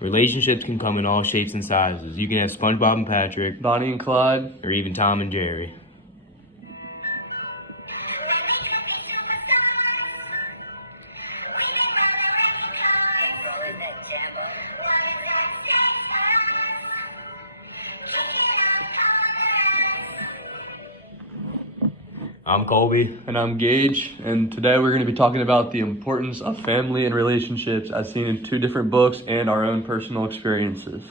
Relationships can come in all shapes and sizes. You can have SpongeBob and Patrick, Bonnie and Clyde. or even Tom and Jerry. I'm Colby. And I'm Gage, and today we're going to be talking about the importance of family and relationships as seen in two different books and our own personal experiences.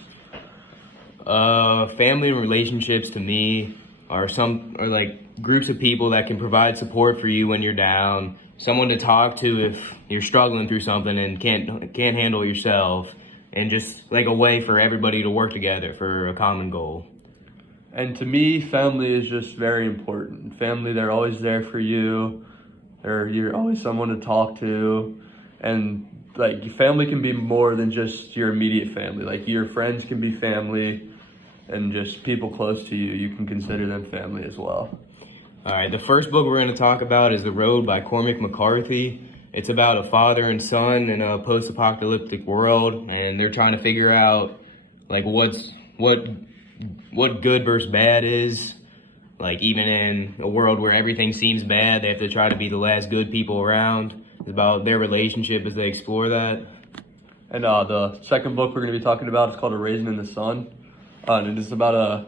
Family and relationships to me are like groups of people that can provide support for you when you're down, someone to talk to if you're struggling through something and can't handle yourself, and just like a way for everybody to work together for a common goal. And to me, family is just very important. Family, they're always there for you. You're always someone to talk to. And like your family can be more than just your immediate family. Like your friends can be family, and just people close to you, you can consider them family as well. All right, the first book we're going to talk about is The Road by Cormac McCarthy. It's about a father and son in a post-apocalyptic world, and they're trying to figure out like what good versus bad is. Like even in a world where everything seems bad, they have to try to be the last good people around. It's about their relationship as they explore that. And the second book we're going to be talking about is called A Raisin in the Sun. And it is about a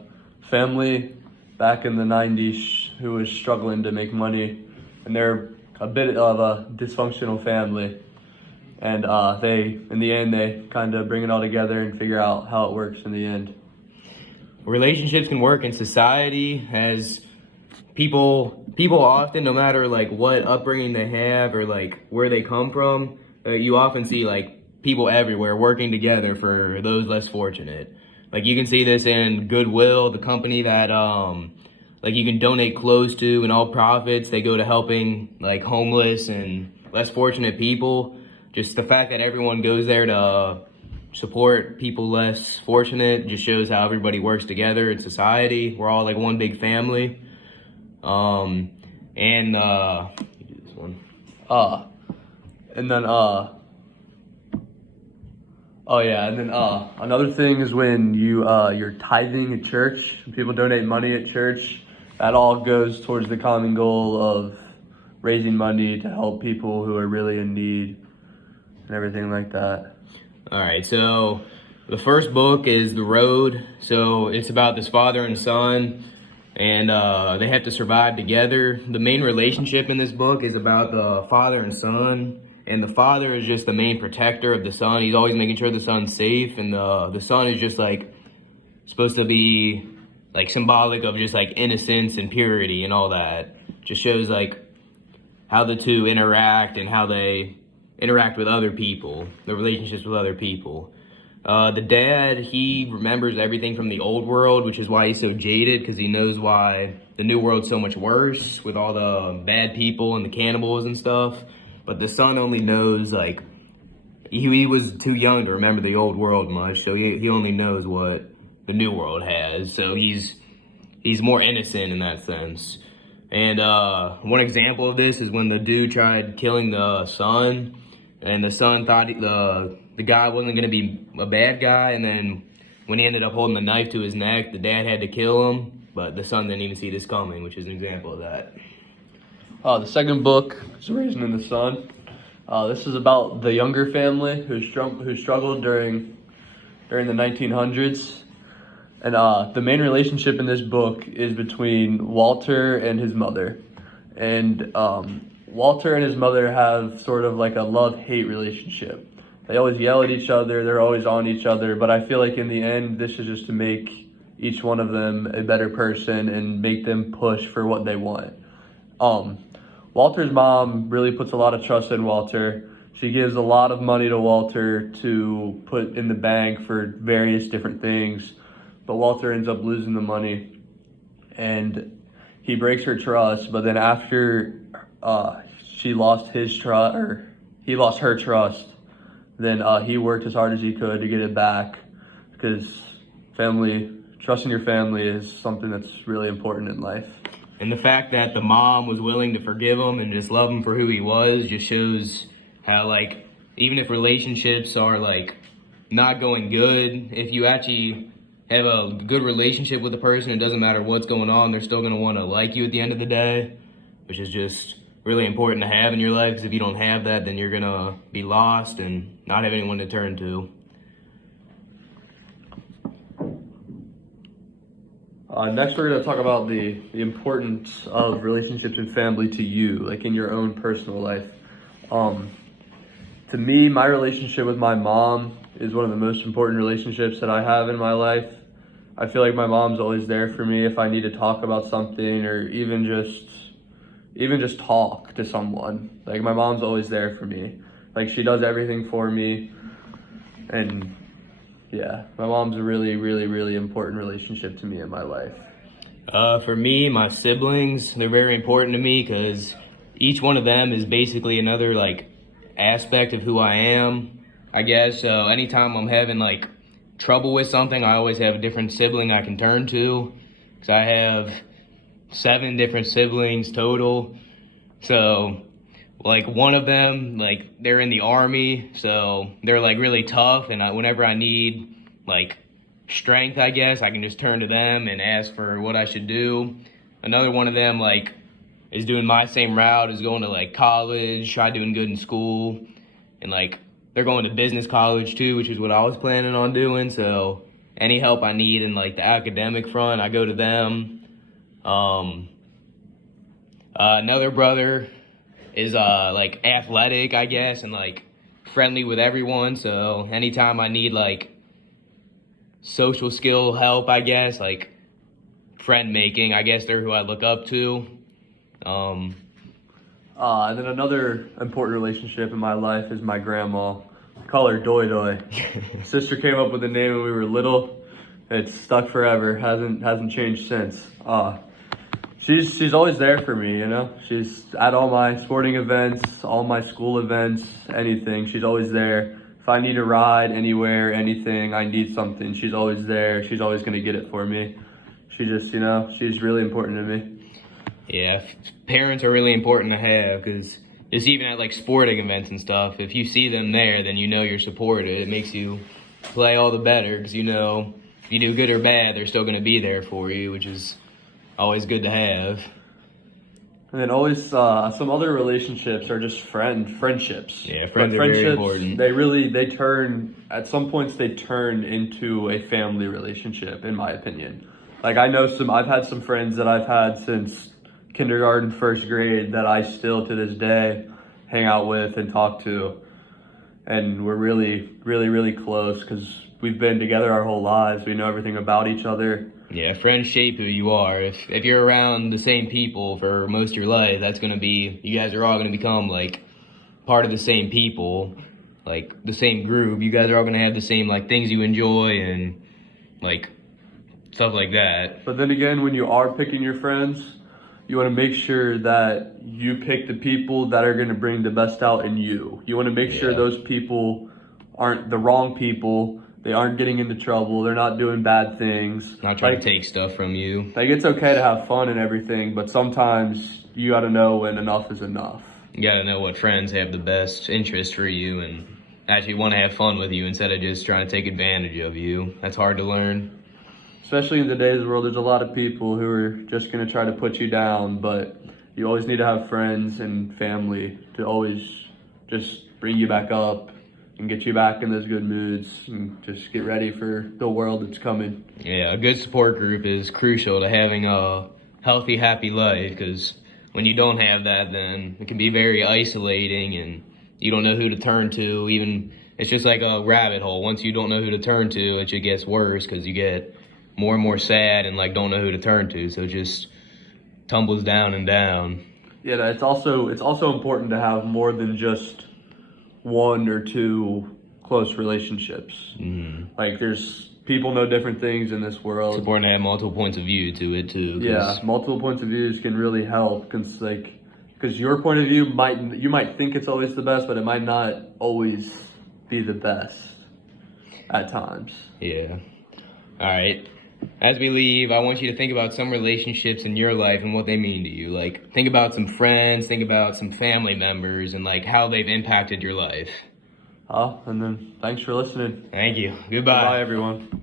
family back in the 90s who was struggling to make money. And they're a bit of a dysfunctional family. And in the end, they kind of bring it all together and figure out how it works in the end. Relationships can work in society as people often, no matter like what upbringing they have or like where they come from, you often see like people everywhere working together for those less fortunate. Like you can see this in Goodwill, the company that like you can donate clothes to, and all profits they go to helping like homeless and less fortunate people. Just the fact that everyone goes there to support people less fortunate just shows how everybody works together in society. We're all like one big family. You do this one. Another thing is when you're tithing at church, people donate money at church, that all goes towards the common goal of raising money to help people who are really in need and everything like that. All right, so the first book is The Road. So it's about this father and son, and they have to survive together. The main relationship in this book is about the father and son, and the father is just the main protector of the son. He's always making sure the son's safe, and the son is just like supposed to be like symbolic of just like innocence and purity and all that. Just shows like how the two interact and how they interact with other people, the relationships with other people. The dad, he remembers everything from the old world, which is why he's so jaded, because he knows why the new world's so much worse with all the bad people and the cannibals and stuff. But the son only knows, like, he was too young to remember the old world much, so he only knows what the new world has. So he's more innocent in that sense. And one example of this is when the dude tried killing the son, and the son thought the guy wasn't going to be a bad guy, and then when he ended up holding the knife to his neck, the dad had to kill him, but the son didn't even see this coming, which is an example of that. The second book is Raisin in the Sun. This is about the Younger family who struggled during the 1900s. And the main relationship in this book is between Walter and his mother. And Walter and his mother have sort of like a love-hate relationship. They always yell at each other, they're always on each other, but I feel like in the end, this is just to make each one of them a better person and make them push for what they want. Walter's mom really puts a lot of trust in Walter. She gives a lot of money to Walter to put in the bank for various different things, but Walter ends up losing the money, and he breaks her trust. But then after he lost her trust, then he worked as hard as he could to get it back, because trusting your family is something that's really important in life. And the fact that the mom was willing to forgive him and just love him for who he was just shows how, like, even if relationships are, like, not going good. If you actually have a good relationship with a person, it doesn't matter what's going on, they're still going to want to like you at the end of the day, which is just really important to have in your life, because if you don't have that, then you're going to be lost and not have anyone to turn to. Next, we're going to talk about the importance of relationships and family to you, like in your own personal life. To me, my relationship with my mom is one of the most important relationships that I have in my life. I feel like my mom's always there for me if I need to talk about something, or even just talk to someone. Like, my mom's always there for me. Like, she does everything for me. And yeah, my mom's a really, really, really important relationship to me in my life. For me, my siblings, they're very important to me because each one of them is basically another like aspect of who I am, I guess. So anytime I'm having like trouble with something, I always have a different sibling I can turn to, because I have 7 different siblings total. So like one of them, like they're in the army, so they're like really tough, and whenever I need like strength, I guess, I can just turn to them and ask for what I should do. Another one of them like is doing my same route, is going to like college, try doing good in school, and like they're going to business college too, which is what I was planning on doing. So any help I need in like the academic front, I go to them. Another brother is like athletic, I guess, and like friendly with everyone. So anytime I need like social skill help, I guess, like friend making, I guess they're who I look up to. And then another important relationship in my life is my grandma. I call her Doi Doi. Sister came up with the name when we were little. It's stuck forever. Hasn't changed since. She's always there for me, you know? She's at all my sporting events, all my school events, anything. She's always there. If I need a ride anywhere, anything, I need something, she's always there. She's always going to get it for me. She just, you know, she's really important to me. Yeah, parents are really important to have, because just even at like sporting events and stuff, if you see them there, then you know you're supported. It makes you play all the better, because you know if you do good or bad, they're still going to be there for you, which is always good to have. And then always some other relationships are just friendships. Yeah, friends are very important. They turn, at some points they turn into a family relationship, in my opinion. Like, I've had some friends that I've had since kindergarten, first grade, that I still to this day hang out with and talk to. And we're really, really, really close because we've been together our whole lives. We know everything about each other. Yeah, friends shape who you are. If you're around the same people for most of your life, that's going to be, you guys are all going to become like part of the same people, like the same group. You guys are all going to have the same like things you enjoy and like stuff like that. But then again, when you are picking your friends, you want to make sure that you pick the people that are going to bring the best out in you. You want to make sure those people aren't the wrong people. They aren't getting into trouble. They're not doing bad things. Not trying to take stuff from you. Like, it's okay to have fun and everything, but sometimes you got to know when enough is enough. You got to know what friends have the best interest for you and actually want to have fun with you instead of just trying to take advantage of you. That's hard to learn. Especially in today's world, there's a lot of people who are just going to try to put you down, but you always need to have friends and family to always just bring you back up and get you back in those good moods and just get ready for the world that's coming. Yeah, a good support group is crucial to having a healthy, happy life, because when you don't have that, then it can be very isolating and you don't know who to turn to. Even it's just like a rabbit hole. Once you don't know who to turn to, it just gets worse because you get more and more sad and like don't know who to turn to. So it just tumbles down and down. Yeah, it's also important to have more than just 1 or 2 close relationships. Mm-hmm. Like, there's people know different things in this world. It's important to have multiple points of view to it too. Yeah, multiple points of views can really help because your point of view you might think it's always the best, but it might not always be the best at times. Yeah. All right. As we leave, I want you to think about some relationships in your life and what they mean to you. Like, think about some friends, think about some family members, and like how they've impacted your life. And then thanks for listening. Thank you. Bye, everyone.